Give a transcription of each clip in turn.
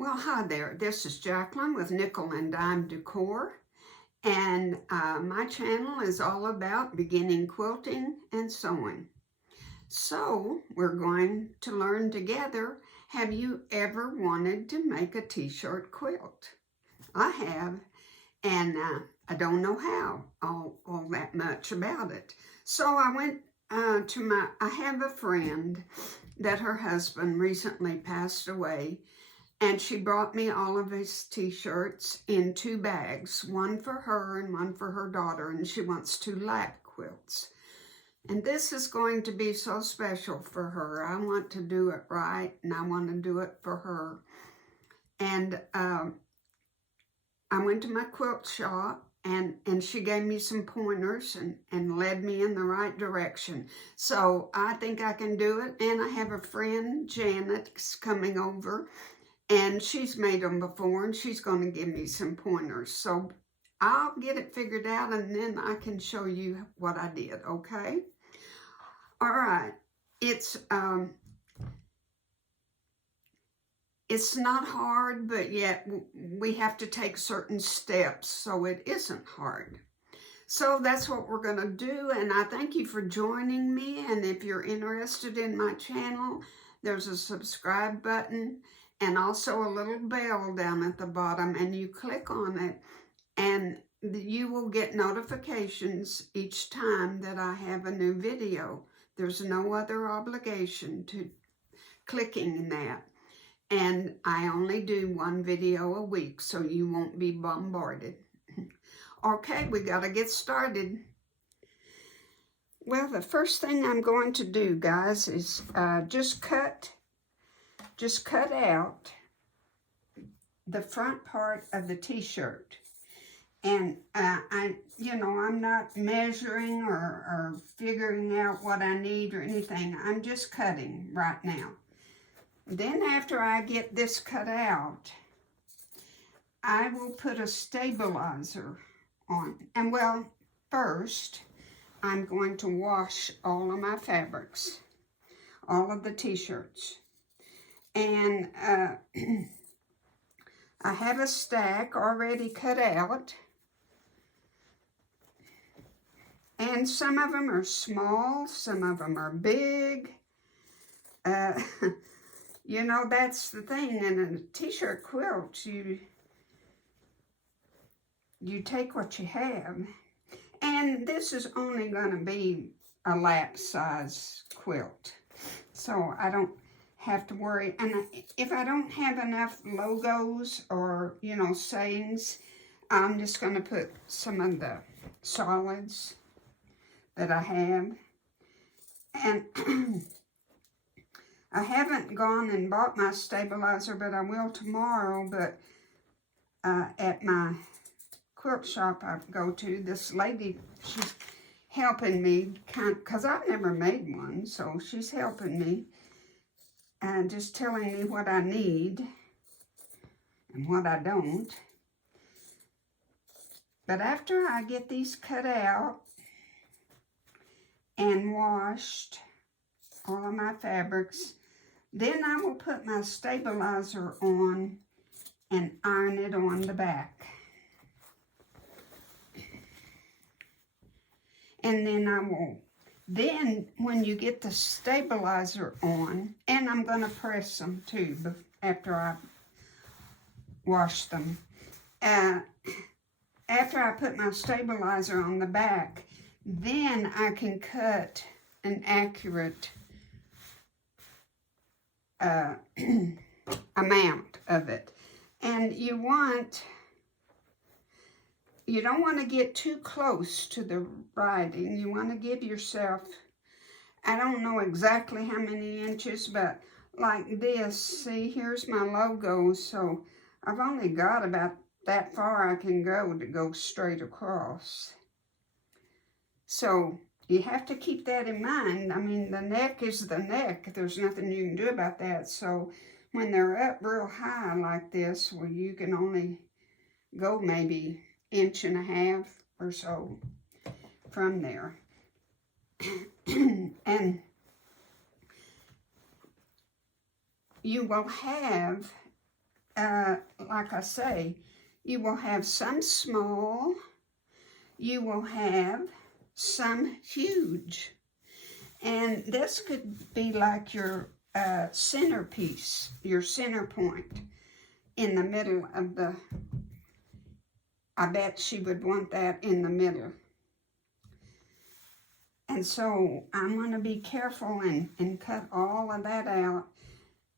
Well, hi there. This is Jacqueline with Nickel and Dime Decor, and my channel is all about beginning quilting and sewing. So we're going to learn together. Have you ever wanted to make a t-shirt quilt? I have, and I don't know how all that much about it. So I went I have a friend that her husband recently passed away, and she brought me all of his t-shirts in 2 bags, one for her and one for her daughter, and she wants 2 lap quilts. And this is going to be so special for her. I want to do it right, and I want to do it for her. And I went to my quilt shop, and she gave me some pointers and led me in the right direction. So I think I can do it. And I have a friend, Janet, coming over, and she's made them before, and she's going to give me some pointers. So I'll get it figured out, and then I can show you what I did, okay? All right. It's not hard, but yet we have to take certain steps, so it isn't hard. So that's what we're going to do, and I thank you for joining me. And if you're interested in my channel, there's a subscribe button and also a little bell down at the bottom, and you click on it, and you will get notifications each time that I have a new video. There's no other obligation to clicking that. And I only do 1 video a week, so you won't be bombarded. Okay, we got to get started. Well, the first thing I'm going to do, guys, is just cut out the front part of the t-shirt. And I'm not measuring or figuring out what I need or anything. I'm just cutting right now. Then after I get this cut out, I will put a stabilizer on. And well, first, I'm going to wash all of my fabrics, all of the t-shirts. And I have a stack already cut out. And some of them are small, some of them are big. You know, that's the thing. In a t-shirt quilt, you take what you have. And this is only going to be a lap size quilt. So I don't have to worry. And if I don't have enough logos or, sayings, I'm just going to put some of the solids that I have. And I haven't gone and bought my stabilizer, but I will tomorrow. But at my quilt shop I go to, this lady, she's helping me, because I've never made one, so she's helping me and just telling me what I need and what I don't. But after I get these cut out and washed, all of my fabrics, then I will put my stabilizer on and iron it on the back. And then when you get the stabilizer on, and I'm going to press them too after I wash them. After I put my stabilizer on the back, then I can cut an accurate amount of it. And you don't want to get too close to the writing. You want to give yourself, I don't know exactly how many inches, but like this, see, here's my logo, so I've only got about that far I can go to go straight across. So you have to keep that in mind. I mean, the neck is the neck. There's nothing you can do about that. So when they're up real high like this, well, you can only go maybe 1.5 inches or so from there. And you will have like I say, you will have some small, you will have some huge. And this could be like your centerpiece, your center point in the middle of the, I bet she would want that in the middle. And so I'm going to be careful and cut all of that out.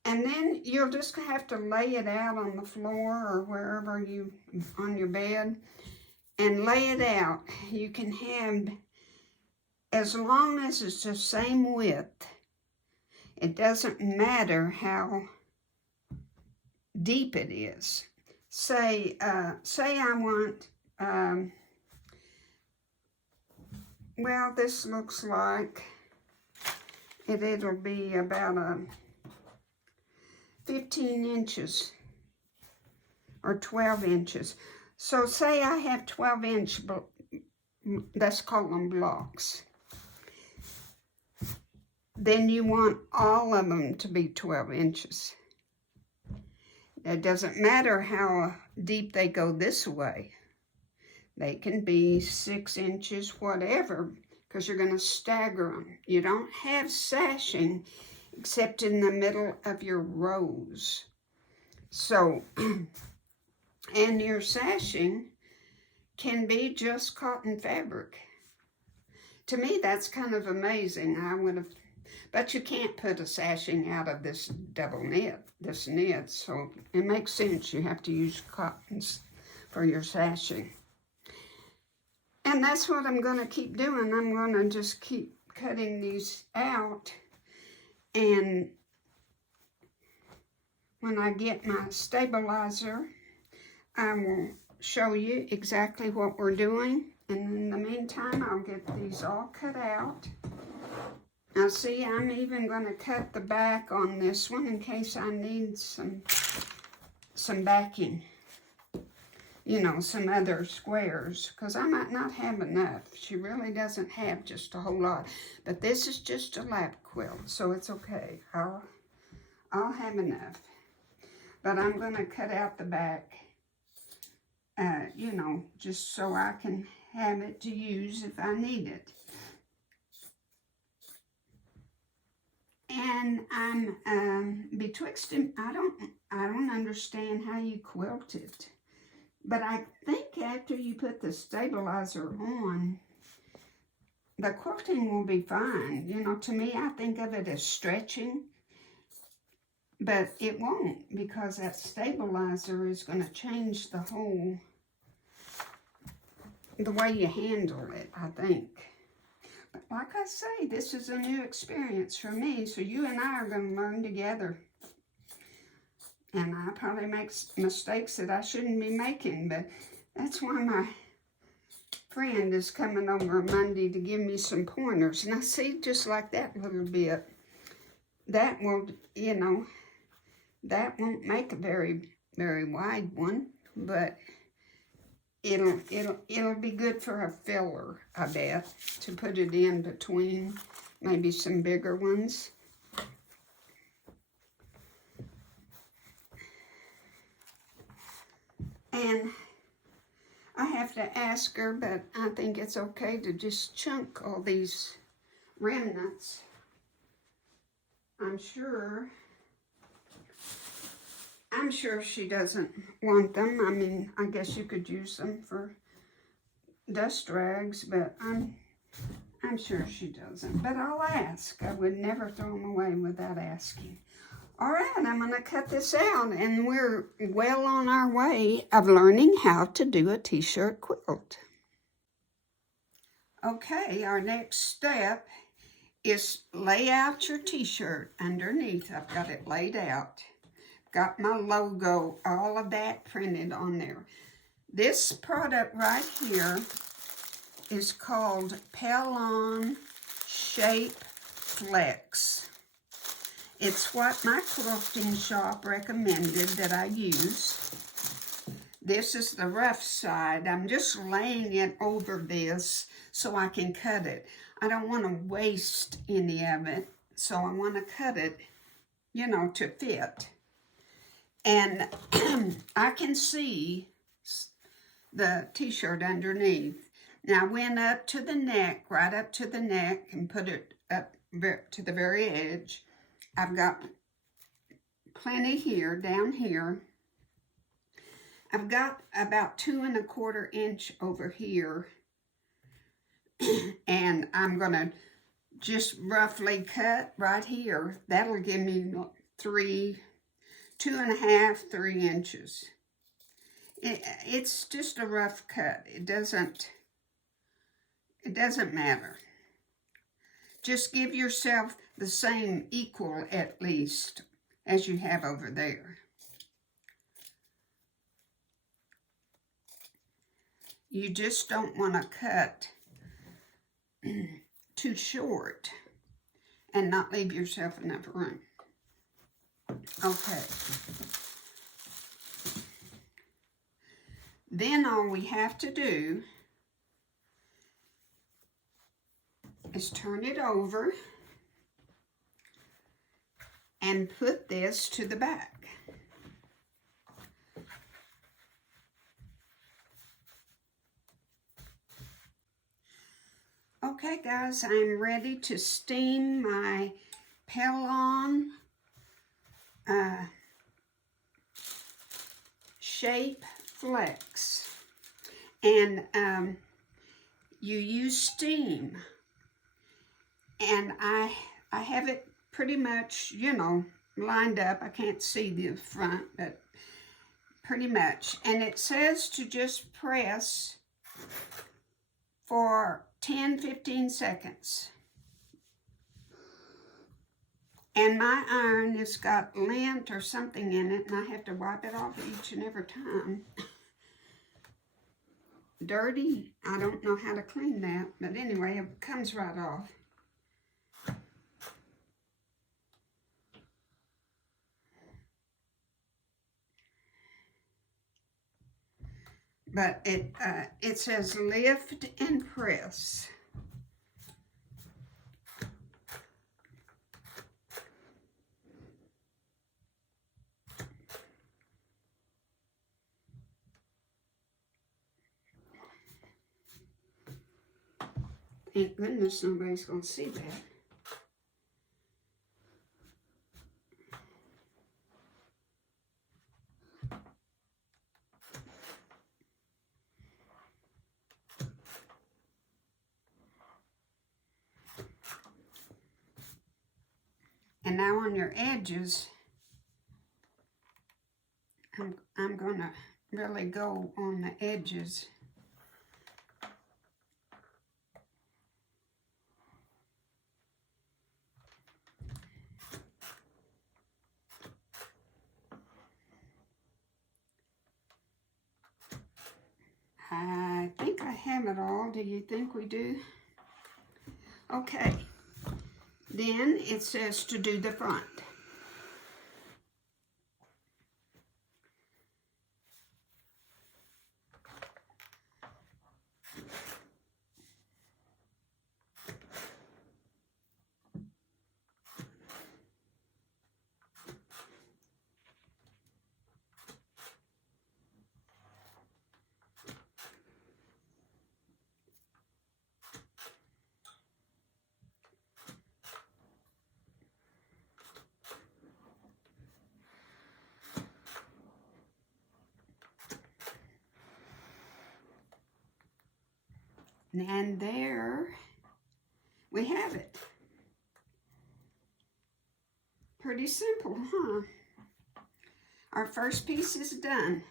And then you'll just have to lay it out on the floor or wherever you, on your bed, and lay it out. You can have, as long as it's the same width, it doesn't matter how deep it is. Say I want, well, this looks like it'll be about 15 inches or 12 inches. So say I have 12-inch, let's call them blocks. Then you want all of them to be 12 inches. It doesn't matter how deep they go this way. They can be 6 inches, whatever, because you're going to stagger them. You don't have sashing except in the middle of your rows. So, and your sashing can be just cotton fabric. To me, that's kind of amazing. I would have, but you can't put a sashing out of this double knit, this knit, so it makes sense. You have to use cottons for your sashing. And that's what I'm going to keep doing. I'm going to just keep cutting these out. And when I get my stabilizer, I will show you exactly what we're doing. And in the meantime, I'll get these all cut out. Now see, I'm even going to cut the back on this one in case I need some backing. You know, some other squares, because I might not have enough. She really doesn't have just a whole lot. But this is just a lap quilt, so it's okay. I'll have enough. But I'm going to cut out the back, you know, just so I can have it to use if I need it. And I'm betwixt them. I don't understand how you quilt it. But I think after you put the stabilizer on, the quilting will be fine. You know, to me, I think of it as stretching. But it won't, because that stabilizer is going to change the way you handle it, I think. But like I say, this is a new experience for me, so you and I are going to learn together. And I probably make mistakes that I shouldn't be making, but that's why my friend is coming over Monday to give me some pointers. And I see, just like that little bit, that will, you know, that won't make a very, very wide one, but it'll be good for a filler, I bet, to put it in between maybe some bigger ones. And I have to ask her, but I think it's okay to just chunk all these remnants. I'm sure she doesn't want them. I mean, I guess you could use them for dust rags, but I'm sure she doesn't. But I'll ask. I would never throw them away without asking. All right, I'm going to cut this out, and we're well on our way of learning how to do a T-shirt quilt. Okay, our next step is lay out your T-shirt underneath. I've got it laid out. Got my logo, all of that printed on there. This product right here is called Pellon Shape Flex. It's what my quilting shop recommended that I use. This is the rough side. I'm just laying it over this so I can cut it. I don't want to waste any of it, so I want to cut it, you know, to fit. And I can see the t-shirt underneath. Now I went up to the neck, right up to the neck, and put it up to the very edge. I've got plenty here, down here. I've got about 2 1/4 inch over here. And I'm gonna just roughly cut right here. That'll give me 2 1/2, 3 inches. It's just a rough cut. It doesn't matter. Just give yourself the same equal, at least, as you have over there. You just don't want to cut too short and not leave yourself enough room. Okay. Then all we have to do is turn it over and put this to the back. Okay guys, I'm ready to steam my Pellon Shape Flex. And you use steam. And I have it pretty much, you know, lined up. I can't see the front, but pretty much. And it says to just press for 10-15 seconds. And my iron has got lint or something in it, and I have to wipe it off each and every time. Dirty, I don't know how to clean that, but anyway, it comes right off. But it says lift and press. Thank goodness nobody's going to see that. And now on your edges, I'm going to really go on the edges. I think I have it all. Do you think we do? Okay. Then it says to do the front. And there we have it. Pretty simple, huh? Our first piece is done.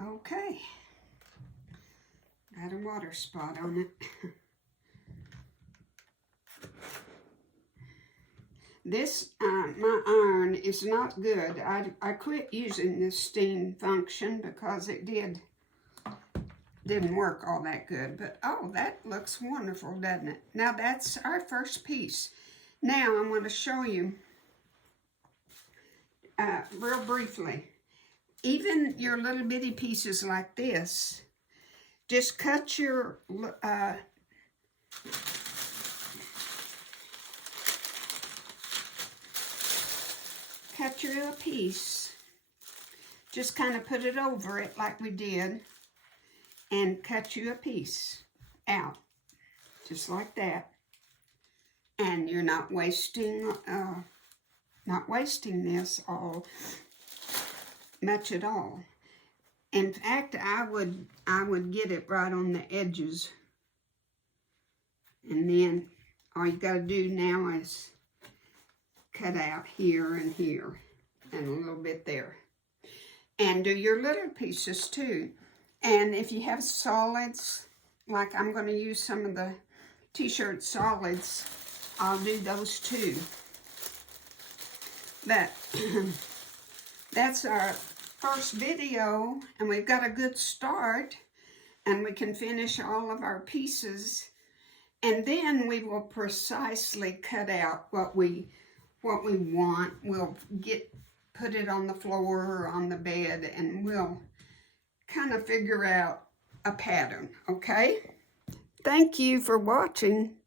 Okay, got a water spot on it. This, my iron is not good. I quit using this steam function because it didn't work all that good. But, oh, that looks wonderful, doesn't it? Now, that's our first piece. Now, I'm going to show you real briefly. Even your little bitty pieces like this, just cut your piece, just kind of put it over it like we did, and cut you a piece out, just like that. And you're not wasting this all much at all. In fact, I would get it right on the edges, and then all you got to do now is cut out here and here and a little bit there, and do your little pieces too. And if you have solids, like I'm going to use some of the T-shirt solids, I'll do those too. But that's our first video, and we've got a good start, and we can finish all of our pieces, and then we will precisely cut out what we want. We'll put it on the floor or on the bed, and we'll kind of figure out a pattern, okay? Thank you for watching.